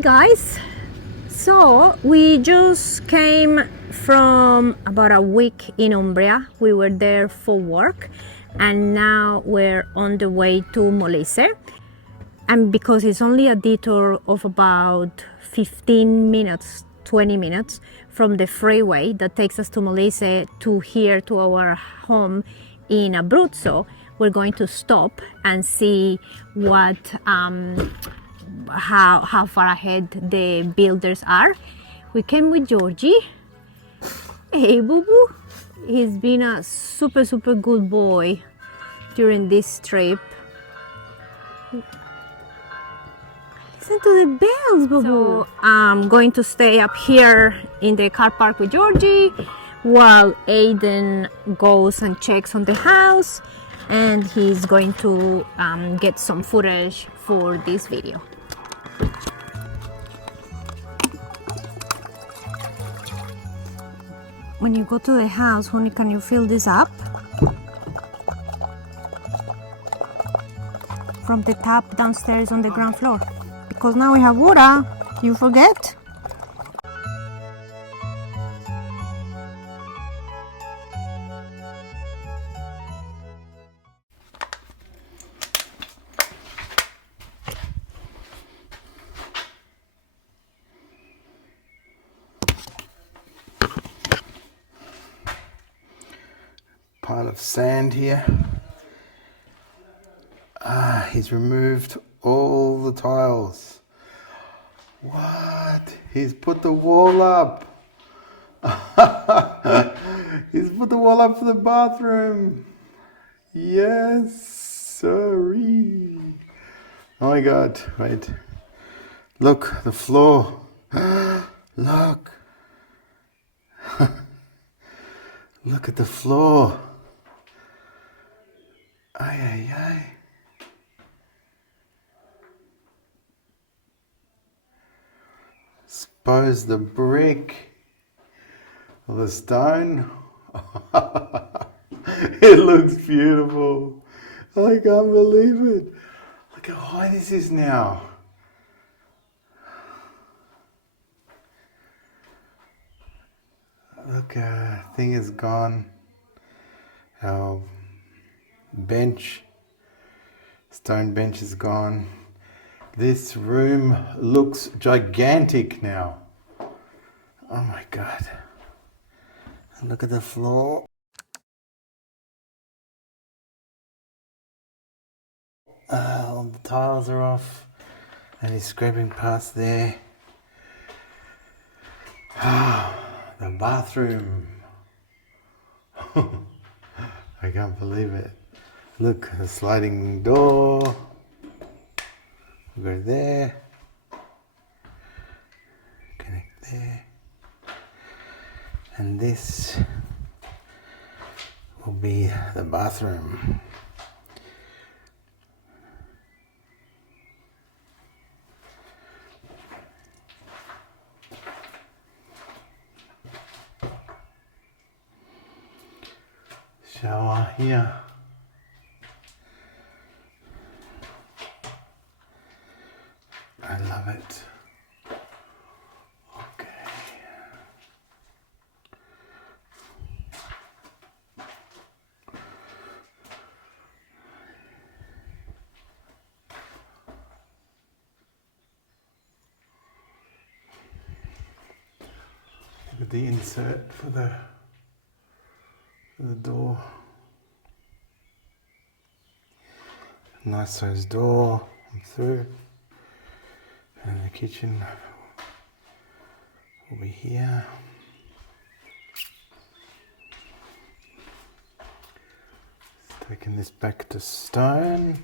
Guys, so we just came from about a week in Umbria. We were there for work and now we're on the way to Molise, and because it's only a detour of about 15 minutes 20 minutes from the freeway that takes us to Molise to here to our home in Abruzzo, we're going to stop and see what how far ahead the builders are. We came with Georgie. Hey boo boo, he's been a super good boy during this trip. Listen to the bells, boo boo. So, I'm going to stay up here in the car park with Georgie while Aiden goes and checks on the house, and he's going to get some footage for this video. When you go to the house, honey, can you fill this up? From the tap downstairs on the ground floor. Because now we have water. You forget? Pile of sand here. He's removed all the tiles. What? He's put the wall up. He's put the wall up for the bathroom. Yes, sorry. Oh my God, wait. Look, the floor. Look. Look at the floor. Ay, ay, ay. Suppose the brick or the stone. It looks beautiful. I can't believe it. Look how high this is now. Look, thing is gone. Our bench, stone bench is gone. This room looks gigantic now. Oh my God. Look at the floor. All the tiles are off and he's scraping past there. The bathroom. I can't believe it. Look, the sliding door. We'll go there. Connect there. And this will be the bathroom. Shower here. I love it. Okay. Look at the insert for the door. Nice sized door. I'm through. And the kitchen will be here. Taking this back to stone.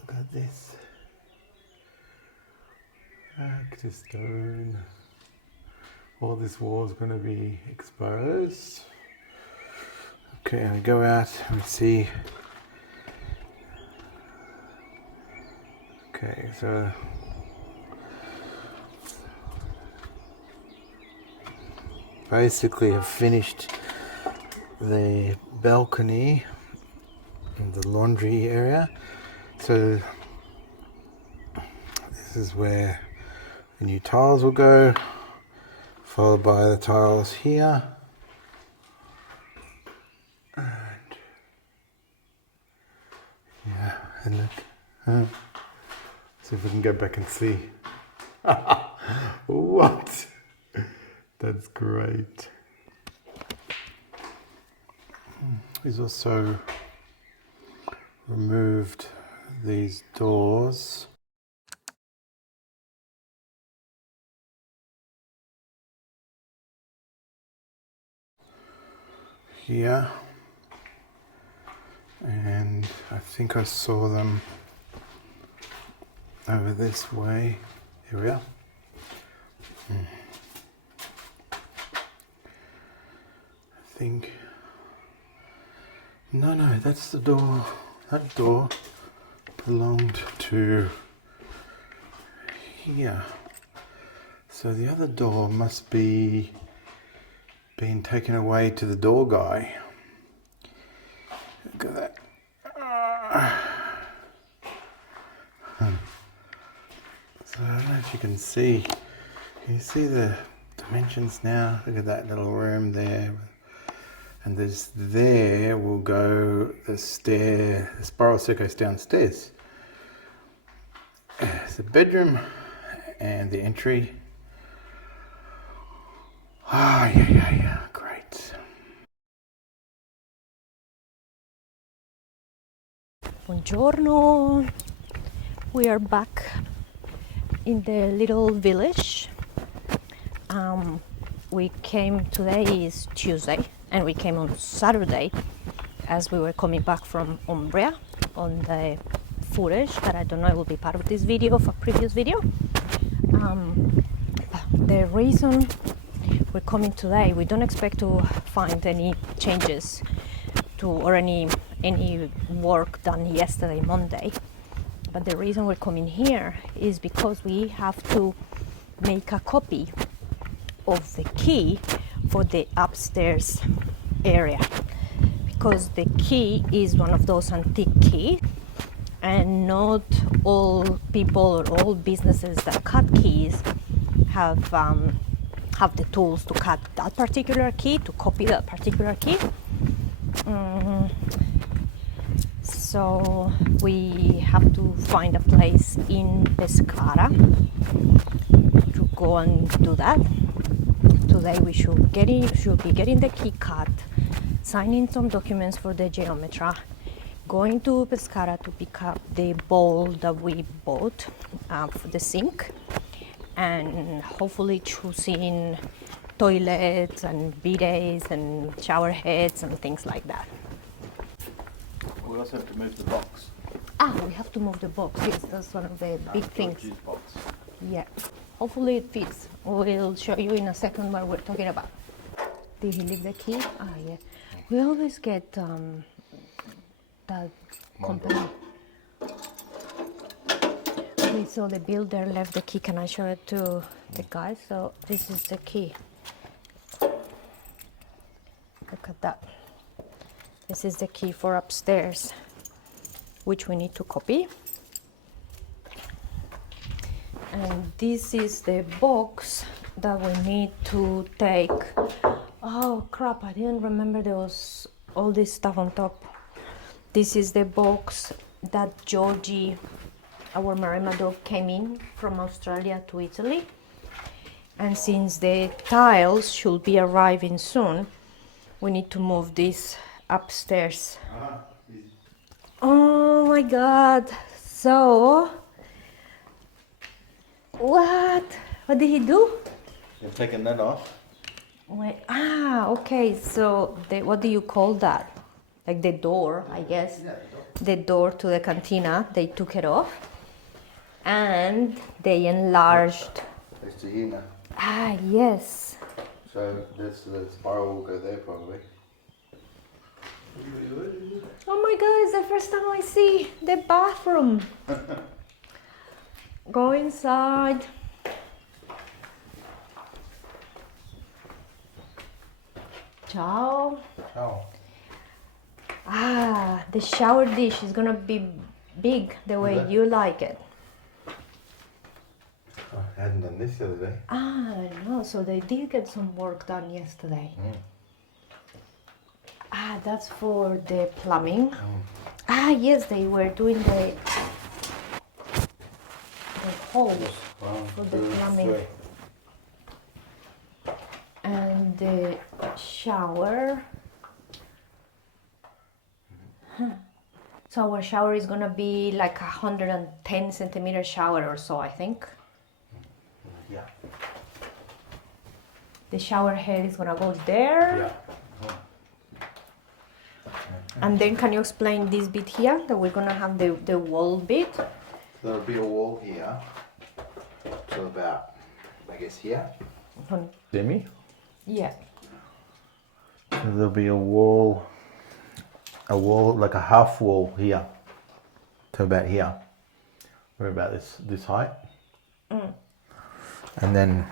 Look at this. Back to stone. All this wall is going to be exposed. Okay, I go out and see. Okay, so basically I've finished the balcony and the laundry area. So there's This is where the new tiles will go, followed by the tiles here. And yeah, and look. See if we can go back and see. What? That's great. He's also removed these doors. Here. And I think I saw them over this way. Here we are. I think. No, that's the door. That door belonged to here. So the other door must be being taken away to the door guy. Look at that. So I don't know if you can see. Can you see the dimensions now? Look at that little room there. And there will go the spiral staircase downstairs. It's the bedroom and the entry. Yeah, great. Buongiorno. We are back in the little village. We came, today is Tuesday, and we came on Saturday as we were coming back from Umbria on the footage that I don't know will be part of this video, of a previous video. The reason we're coming today, we don't expect to find any changes to or any work done yesterday, Monday. But the reason we're coming here is because we have to make a copy of the key for the upstairs area, because the key is one of those antique keys, and not all people or all businesses that cut keys have the tools to cut that particular key, to copy that particular key. So we have to find a place in Pescara to go and do that. Today we should be getting the key cut, signing some documents for the geometra, going to Pescara to pick up the bowl that we bought for the sink, and hopefully choosing toilets and bidets and shower heads and things like that. We also have to move the box. We have to move the box. Yes, that's one of the big things. Georgie's box. Yeah, hopefully it fits. We'll show you in a second what we're talking about. Did he leave the key? Yeah. We always get that company. Okay, so the builder left the key. Can I show it to the guys? So this is the key. Look at that. This is the key for upstairs, which we need to copy. And this is the box that we need to take. Oh crap, I didn't remember there was all this stuff on top. This is the box that Georgie, our Maremma dog, came in from Australia to Italy. And since the tiles should be arriving soon, we need to move this upstairs. Oh my god. So what did he do? You've taken that off. Wait, okay, so what do you call that? Like the door, I guess. Yeah, the door to the cantina, they took it off and they enlarged. It's to here now. Yes. So that's the spiral will go there probably. Oh my god, it's the first time I see the bathroom. Go inside. Ciao. Oh. The shower dish is gonna be big the way you like it. I hadn't done this the other day. Ah, no, so they did get some work done yesterday. Ah, that's for the plumbing. Ah, yes, they were doing the holes for the plumbing. And the shower. So our shower is gonna be like 110 centimeter shower or so, I think. Yeah. The shower head is gonna go there. Yeah. And then can you explain this bit here that we're gonna have the wall bit? There'll be a wall here. So about, I guess, here. Demi? Yeah. So there'll be a wall, like a half wall here. To about here. We're about this height. And then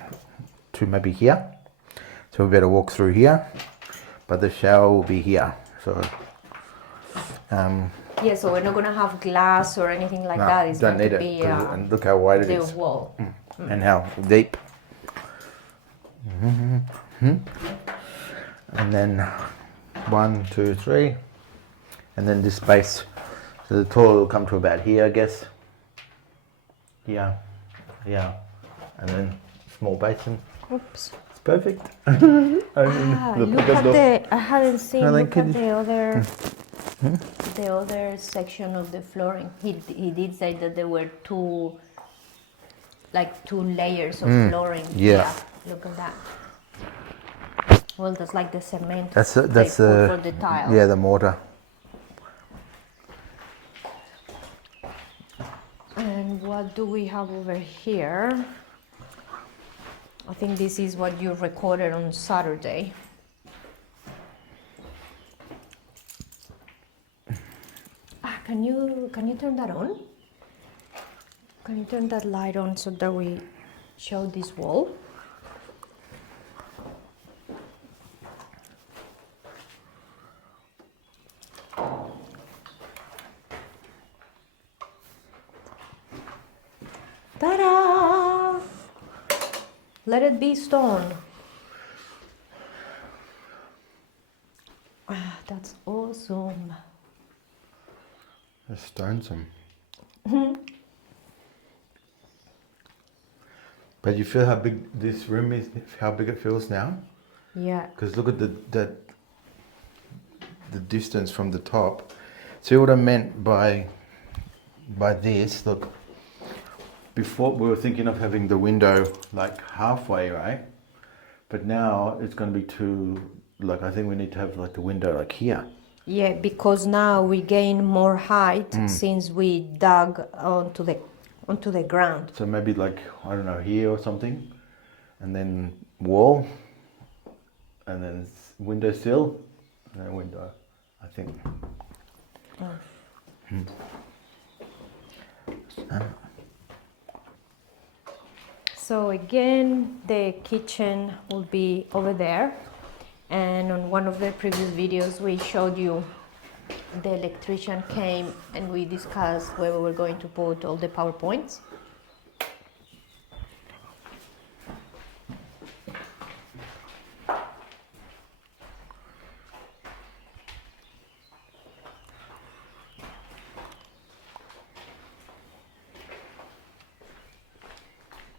to maybe here. So we better walk through here. But the shower will be here. So Yeah, so we're not gonna have glass or anything like that. It's don't going need to it. be And look how wide it the is. wall. And how deep. And then 1, 2, 3. And then this space. So the toilet will come to about here, I guess. Here. Here. And then small basin. Oops. It's perfect. Look at I hadn't seen. No, Look at the other. The other section of the flooring. He did say that there were two layers of flooring. Yeah. Look at that. Well, that's like the cement. That's they put for the tile. Yeah, the mortar. And what do we have over here? I think this is what you recorded on Saturday. Can you turn that on? Can you turn that light on so that we show this wall? Ta-da! Let it be stone. Ah, that's awesome. The stones them. But you feel how big this room is, how big it feels now? Yeah. Because look at the distance from the top. See what I meant by this? Look, before we were thinking of having the window like halfway, right? But now it's going to be too, like I think we need to have like the window like here. Yeah, because now we gain more height since we dug onto the ground. So maybe like, I don't know, here or something. And then wall. And then window sill. And then window, I think. So again, the kitchen will be over there. And on one of the previous videos, we showed you the electrician came and we discussed where we were going to put all the power points.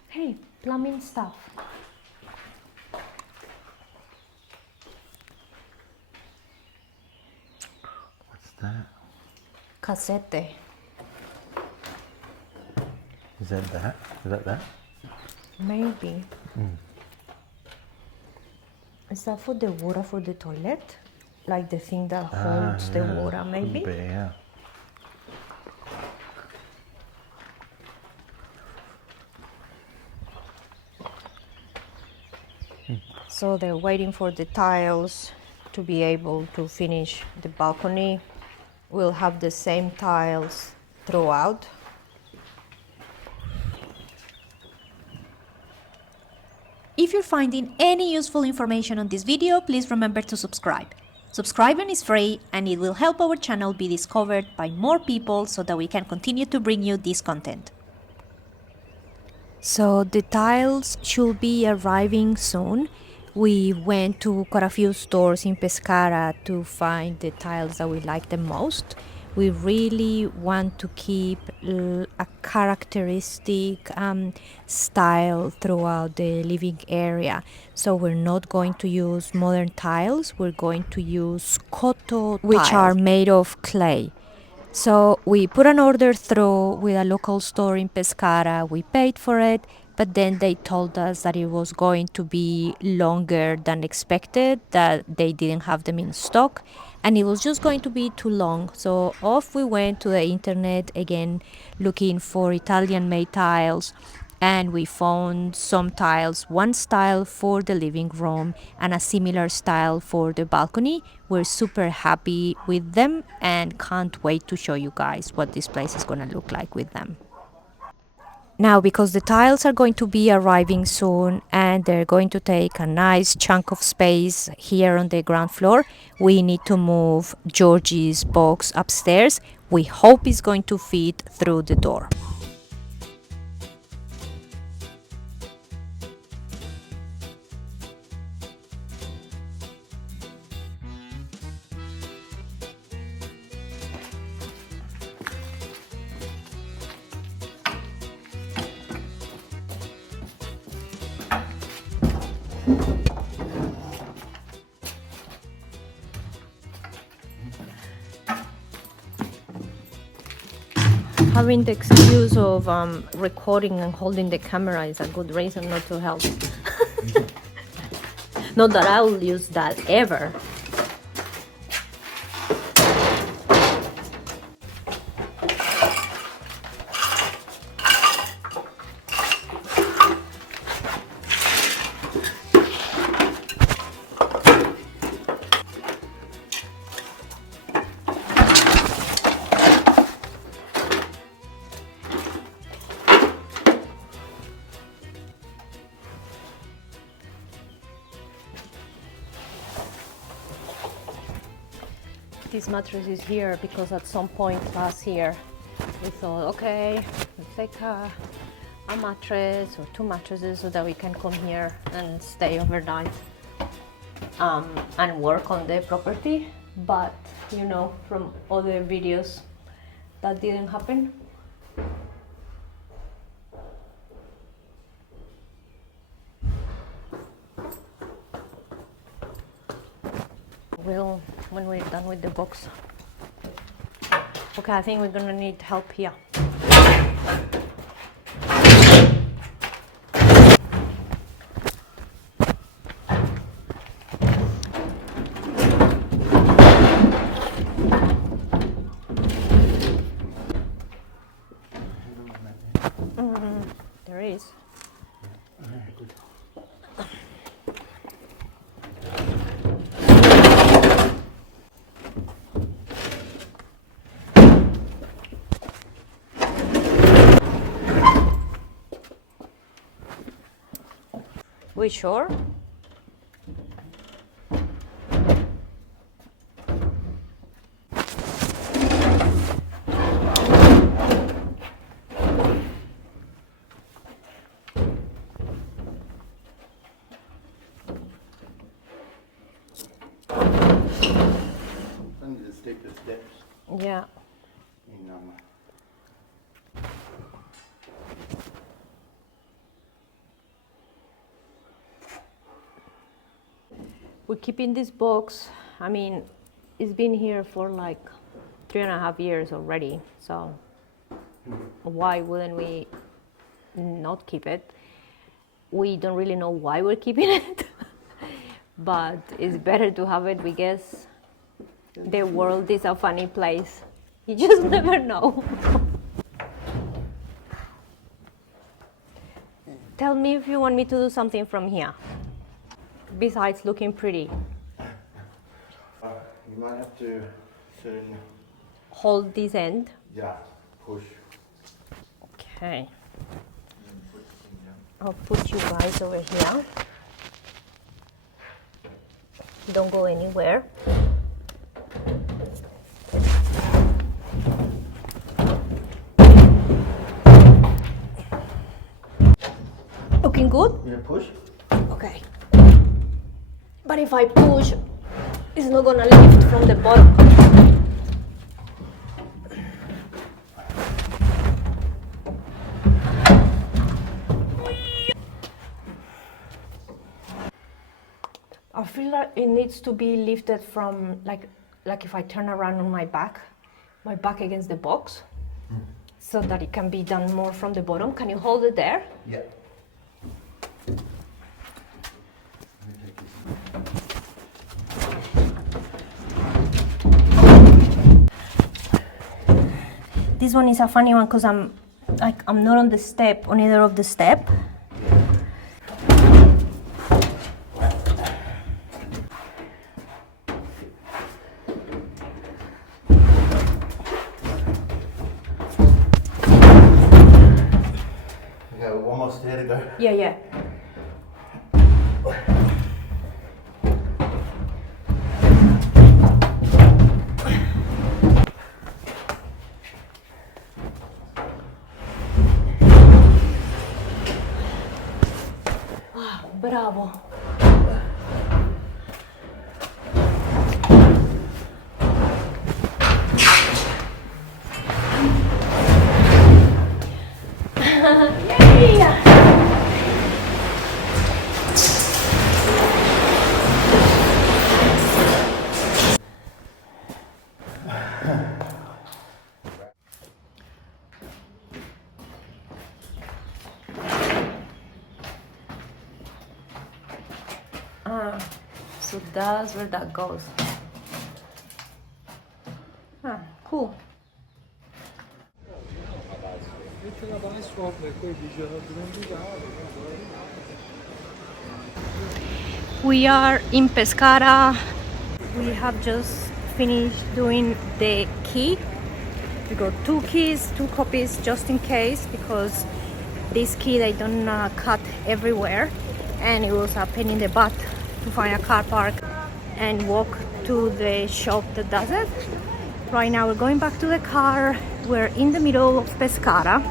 Hey, plumbing stuff. That? Cassette. Is that that? Is that that? Maybe. Is that for the water for the toilet? Like the thing that holds the water, maybe? Could be, yeah. So they're waiting for the tiles to be able to finish the balcony. We'll have the same tiles throughout. If you're finding any useful information on this video, please remember to subscribe. Subscribing is free and it will help our channel be discovered by more people so that we can continue to bring you this content. So the tiles should be arriving soon. We went to quite a few stores in Pescara to find the tiles that we like the most. We really want to keep a characteristic style throughout the living area. So we're not going to use modern tiles, we're going to use koto tiles, which are made of clay. So we put an order through with a local store in Pescara, we paid for it, but then they told us that it was going to be longer than expected, that they didn't have them in stock, and it was just going to be too long. So off we went to the internet again looking for Italian made tiles, and we found some tiles, one style for the living room and a similar style for the balcony. We're super happy with them and can't wait to show you guys what this place is going to look like with them. Now, because the tiles are going to be arriving soon and they're going to take a nice chunk of space here on the ground floor, we need to move Georgie's box upstairs. We hope it's going to fit through the door. Having the excuse of recording and holding the camera is a good reason not to help. Not that I will use that ever. This mattress is here because at some point last year we thought, okay, let's take a mattress or two mattresses so that we can come here and stay overnight and work on the property. But you know, from other videos, that didn't happen. Well, when we're done with the box. Okay, I think we're gonna need help here. There is. We sure? Only the steepest steps Yeah. in We're keeping this box. I mean, it's been here for like 3.5 years already. So why wouldn't we not keep it? We don't really know why we're keeping it, but it's better to have it. We guess the world is a funny place. You just never know. Tell me if you want me to do something from here, besides looking pretty. you might have to soon, Hold this end. yeah, push. Okay. I'll put you guys over here. Don't go anywhere. gripping good? Yeah, push. Okay. But if I push, it's not gonna lift from the bottom. I feel like it needs to be lifted from like if I turn around on my back against the box, so that it can be done more from the bottom. Can you hold it there? Yeah. This one is a funny one because I'm not on the step, on either of the step. Okay, one more stair to go. Yeah, yeah. Bravo. Yay! So that's where that goes. Ah, cool. We are in Pescara. We have just finished doing the key. We got 2 keys, 2 copies just in case, because this key they don't cut everywhere, and it was a pain in the butt to find a car park and walk to the shop that does it. Right now we're going back to the car. We're in the middle of Pescara.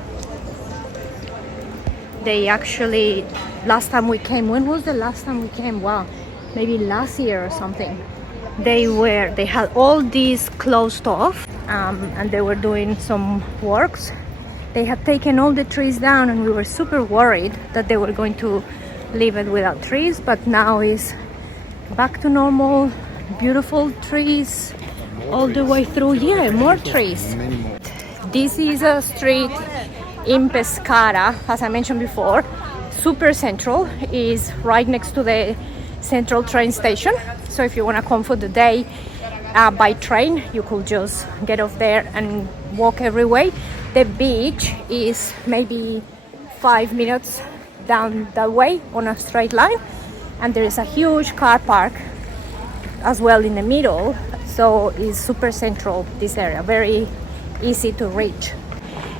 They actually, last time we came, when was the last time we came? Wow, maybe last year or something. They had all these closed off, and they were doing some works. They had taken all the trees down, and we were super worried that they were going to leave it without trees, but now is back to normal. Beautiful trees all the way through. Yeah, more trees. Many more. This is a street in Pescara, as I mentioned before, super central, is right next to the central train station. So if you want to come for the day by train, you could just get off there and walk every way. The beach is maybe 5 minutes down that way on a straight line, and there is a huge car park as well in the middle, so it's super central, this area, very easy to reach.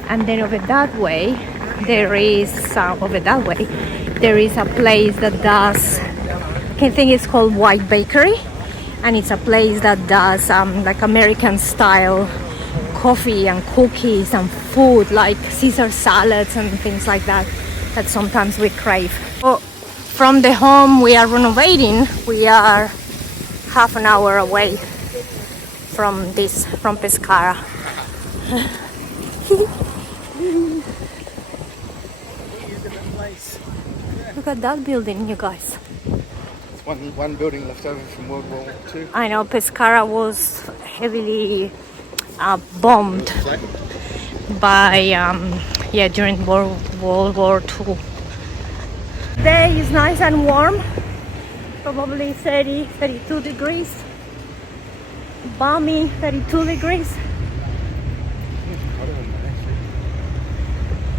And then over that way there is a place that does, I think it's called White Bakery, and it's a place that does like American style coffee and cookies and food, like Caesar salads and things like that sometimes we crave. So from the home we are renovating, we are half an hour away from Pescara. Look at that building, you guys. It's one building left over from World War II. I know Pescara was heavily bombed by during World War II. Today is nice and warm, probably 32 degrees. Balmy 32 degrees.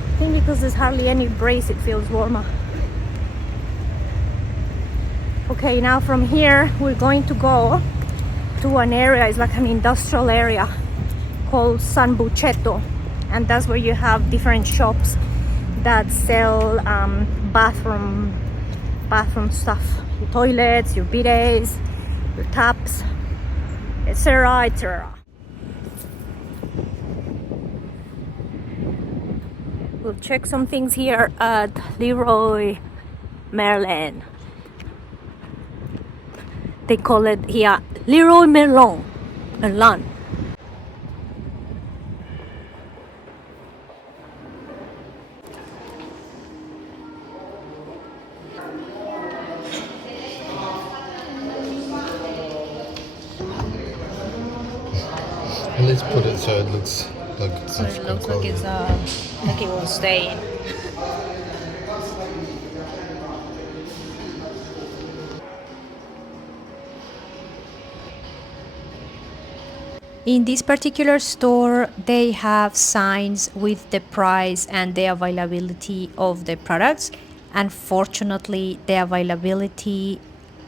I think because there's hardly any breeze, it feels warmer. Okay, now from here we're going to go to an area, it's like an industrial area called San Bucetto, and that's where you have different shops that sell bathroom stuff, your toilets, your bidets, your taps, etc, etc. We'll check some things here at Leroy Merlin. They call it here Leroy Merlin. Merlin. Let's put it so it looks like it's So it looks like it's like it will stay. In this particular store, they have signs with the price and the availability of the products. Unfortunately, the availability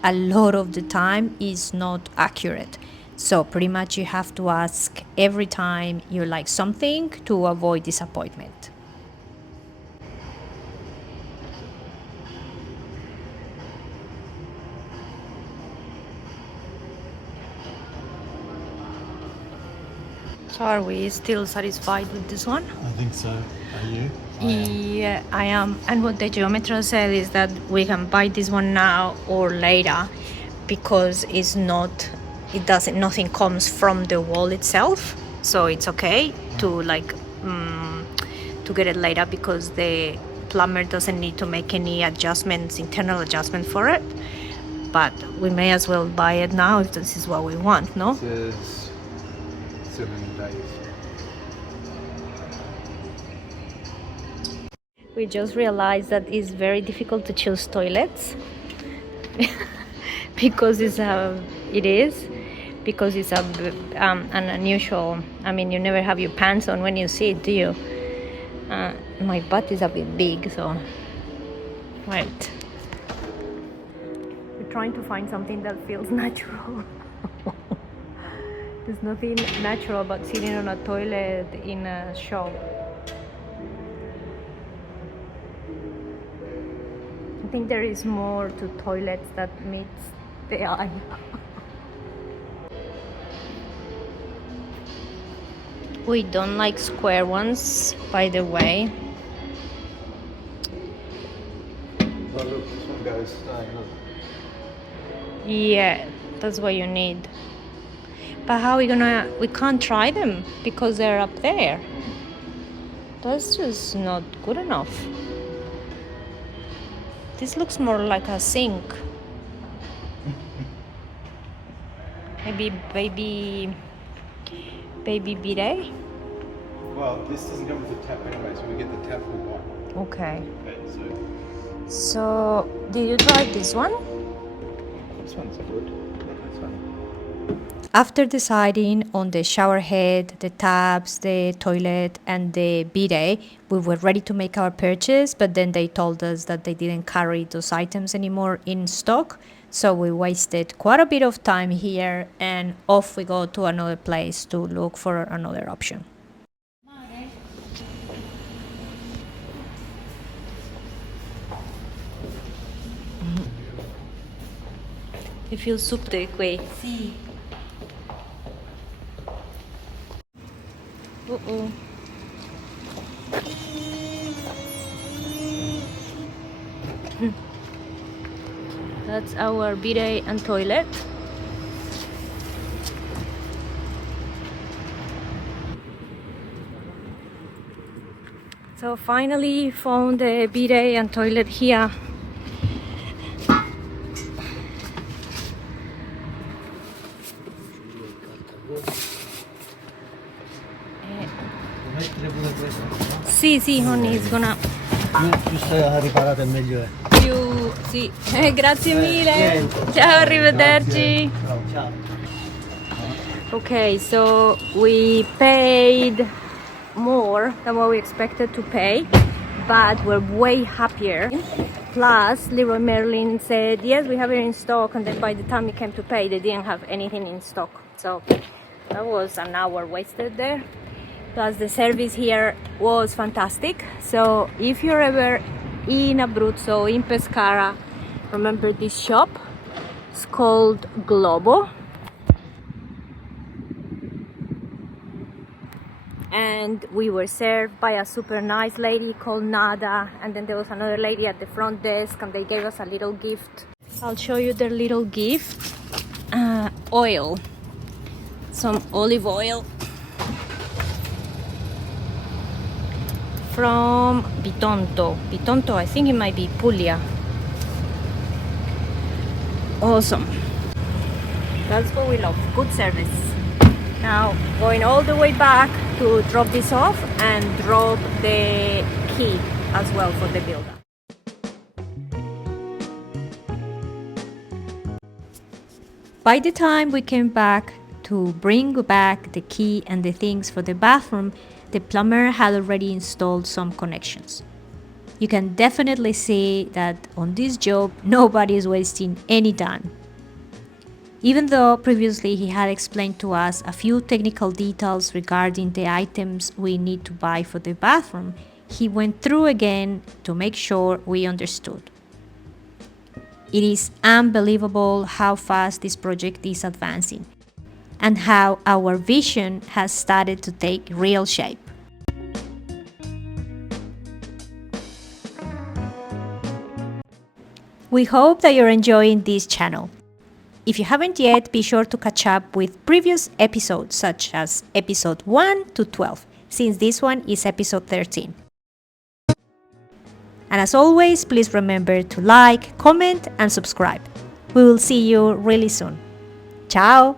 a lot of the time is not accurate. So pretty much you have to ask every time you like something to avoid disappointment. So are we still satisfied with this one? I think so. Are you? Yeah, I am. And what the geometer said is that we can buy this one now or later, because nothing comes from the wall itself. So it's okay to like to get it later, because the plumber doesn't need to make any internal adjustment for it. But we may as well buy it now if this is what we want, no? It says 7 days. We just realized that it's very difficult to choose toilets because it's an unusual. I mean, you never have your pants on when you sit, do you? My butt is a bit big, so right. We're trying to find something that feels natural. There's nothing natural about sitting on a toilet in a shop. I think there is more to toilets that meets the eye. We don't like square ones, by the way. Oh look, this one goes. Look. Yeah, that's what you need. But how are we gonna? We can't try them because they're up there. That's just not good enough. This looks more like a sink. Maybe baby bidet. Well, this doesn't come with a tap anyway, so we get the tap we want. Okay. Okay, So, did you try this one? this one's good. Look, this one. After deciding on the shower head, the taps, the toilet, and the bidet, we were ready to make our purchase, but then they told us that they didn't carry those items anymore in stock. So we wasted quite a bit of time here, and off we go to another place to look for another option. It feels super qui. Sì. Uh-oh. That's our bidet and toilet. So finally found the bidet and toilet here. Sì, honey, it's gonna... Più stai riparato e meglio è. Sì. Grazie mille. Ciao, arrivederci. Ciao. Okay, so we paid more than what we expected to pay, but we're way happier. Plus, Leroy Merlin said, yes, we have it in stock, and then by the time we came to pay, they didn't have anything in stock. So that was an hour wasted there. Plus, the service here was fantastic. So if you're ever in Abruzzo, in Pescara, remember this shop. It's called Globo. and we were served by a super nice lady called Nada, and then there was another lady at the front desk and they gave us a little gift. I'll show you their little gift. Oil, some olive oil from Bitonto, I think it might be Puglia. Awesome, that's what we love, good service. Now going all the way back to drop this off and drop the key as well for the builder. By the time we came back to bring back the key and the things for the bathroom, the plumber had already installed some connections. You can definitely see that on this job nobody is wasting any time. Even though previously he had explained to us a few technical details regarding the items we need to buy for the bathroom, he went through again to make sure we understood. It is unbelievable how fast this project is advancing and how our vision has started to take real shape. We hope that you're enjoying this channel. If you haven't yet, be sure to catch up with previous episodes such as episode 1 to 12, since this one is episode 13. And as always, please remember to like, comment, and subscribe. We will see you really soon. Ciao!